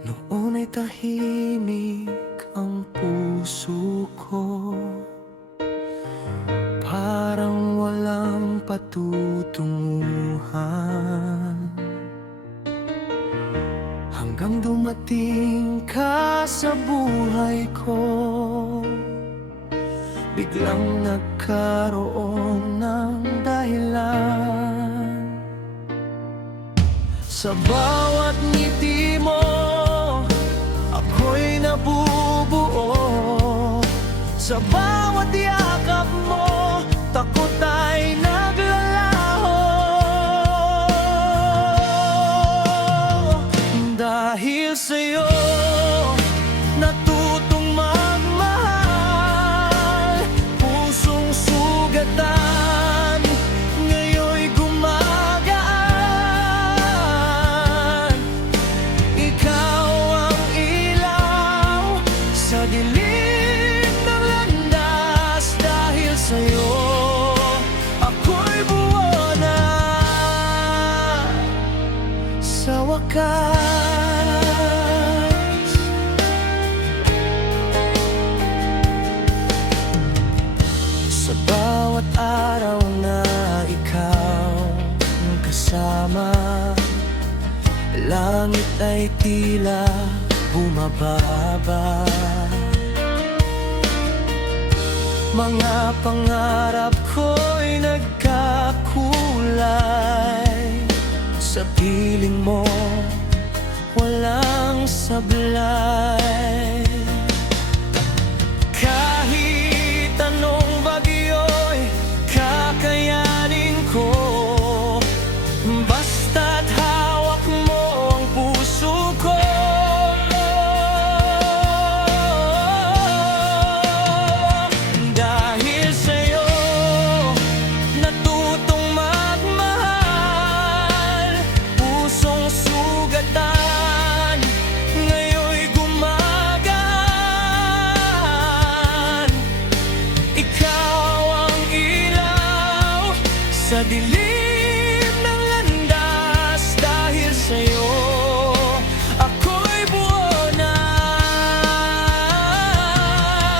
Noon ay tahimik ang puso ko, parang walang patutunguhan. Hanggang dumating ka sa buhay ko, biglang nagkaroon ng dahilan. Sa bawat ngiti mo, ako'y nabubuo. Sa bawat yakap mo, takot ay naglalaho. Dahil sa'yo, natutong magmahal. Pusong sugatan, ngayon'y gumagaan. Ikaw ang ilaw sa dilim ng landas. Dahil sa'yo, ako'y buo na sa wakas. Sa bawat araw na ikaw ang kasama, langit ay tila bumababa. Mga pangarap ko'y nagkakulay. Sa piling mo, walang sablay. Kahit anong bagyo'y kakayanin ko, basta't hawak mo ang puso ko. Dahil sa'yo, natutong magmahal. Pusong sugatan, ngayon'y gumagaan. Ikaw ang ilaw sa dilim ng landas. Dahil sa'yo, ako'y buo na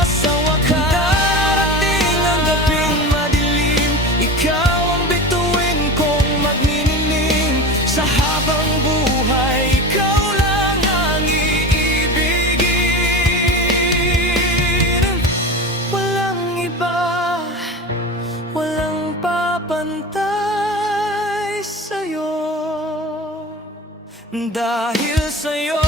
sa wakas. Darating ang gabing madilim, ikaw ang bituin kong magniniling. Sa habang buhay, ikaw lang ang iibigin. Walang iba, walang papantay sa'yo. Dahil sa'yo,